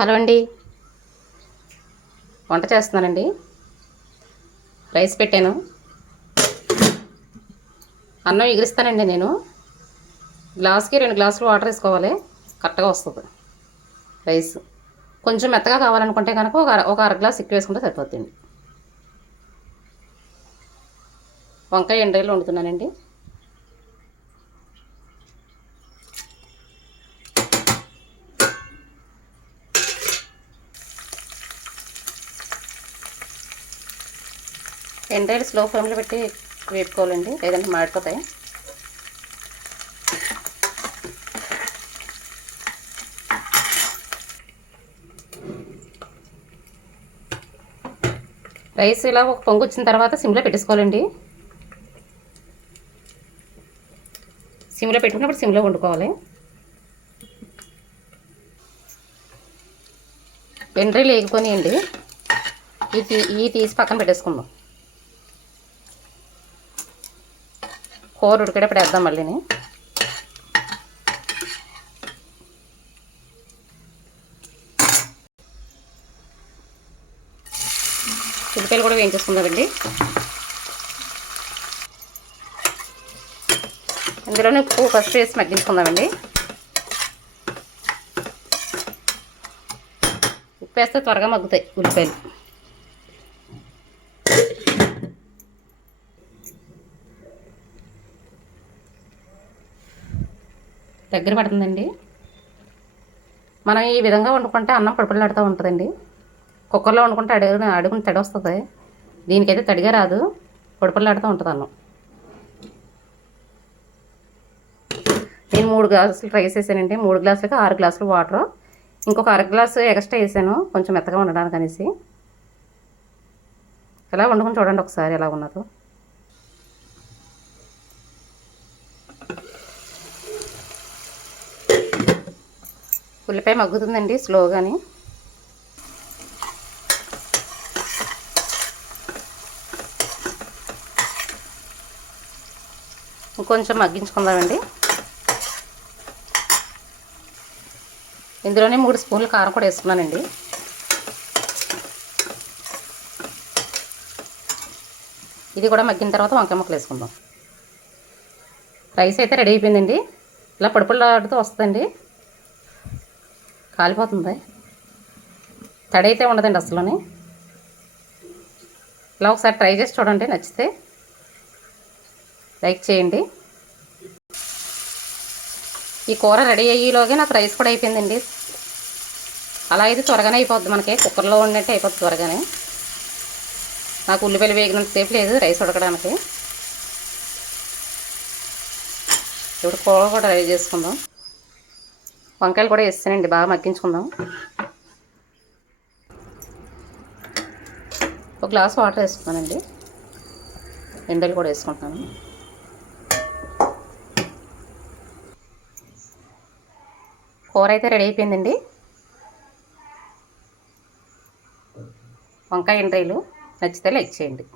Hello అండి, వంట చేస్తున్నానండి. రైస్ పెట్టాను. అన్నం ఎగిరిస్తానండి. నేను గ్లాస్కి 2 గ్లాసులు వాటర్ వేసుకోవాలి. కరెక్ట్గా వస్తుంది రైస్. కొంచెం మెత్తగా కావాలనుకుంటే కనుక ఒక అర గ్లాస్ ఎక్కువ వేసుకుంటే సరిపోతుంది. వంకాయ ఎండ్రాయిలు వండుతున్నానండి. ఎండ్రాయిలు స్లో ఫ్లేమ్లో పెట్టి వేపుకోవాలండి, లేదంటే మాడిపోతాయి. రైస్ ఇలా ఒక పొంగు వచ్చిన తర్వాత సిమ్లో పెట్టేసుకోవాలండి. సిమ్లో పెట్టుకున్నప్పుడు సిమ్లో వండుకోవాలి. ఎండ్రాయిలు వేగుకొనియండి. ఈ తీసి పక్కన పెట్టేసుకుందాం. కూర ఉడికేటప్పుడు వేద్దాం మళ్ళీని. ఉల్లిపాయలు కూడా వేయించేసుకుందామండి. ఇందులోనే ఉప్పు ఫస్ట్ వేసి మగ్గించుకుందామండి. ఉప్పు వేస్తే త్వరగా మగ్గుతాయి ఉల్లిపాయలు. దగ్గర పడుతుందండి. మనం ఈ విధంగా వండుకుంటే అన్నం పడిపడిలాడుతూ ఉంటుందండి. కుక్కర్లో వండుకుంటే అడుగుని తడి వస్తుంది. దీనికైతే తడిగా రాదు, పడిపడిలాడుతూ ఉంటుంది అన్నం. నేను 3 గ్లాసులు రైస్ వేసానండి. 3 గ్లాసులకి 6 గ్లాసులు వాటర్, ఇంకొక అర గ్లాసు ఎక్స్ట్రా వేసాను కొంచెం మెత్తగా ఉండడానికి అనేసి. ఎలా వండుకొని చూడండి ఒకసారి ఎలా ఉన్నదో. ఉల్లిపాయ మగ్గుతుందండి స్లోగాని. ఇంకొంచెం మగ్గించుకుందామండి. ఇందులోనే 3 స్పూన్లు కారం కూడా వేసుకున్నానండి. ఇది కూడా మగ్గిన తర్వాత వంకాయ ముక్కలు వేసుకుందాం. రైస్ అయితే రెడీ అయిపోయిందండి. ఇలా పొడిపొడిలాడుతూ వస్తుందండి. కాలిపోతుంది, తడి అయితే ఉండదండి అసలుని. ఇలా ఒకసారి ట్రై చేసి చూడండి, నచ్చితే లైక్ చేయండి. ఈ కూర రెడీ అయ్యేలోగే నాకు రైస్ కూడా అయిపోయిందండి. అలా అయితే త్వరగానే అయిపోద్ది, మనకి కుక్కర్లో వండినట్టే అయిపోద్ది త్వరగానే. నాకు ఉల్లిపాయలు వేగినంత సేపు లేదు రైస్ ఉడకడానికి. ఇప్పుడు కూర కూడా రెడీ చేసుకుందాం. వంకాయలు కూడా వేస్తానండి, బాగా మగ్గించుకుందాం. ఒక గ్లాస్ వాటర్ వేసుకున్నానండి. ఎండలు కూడా వేసుకుంటున్నాను. కూర అయితే రెడీ అయిపోయిందండి. వంకాయ ఎండ్రాయిలు నచ్చితే లైక్ చేయండి.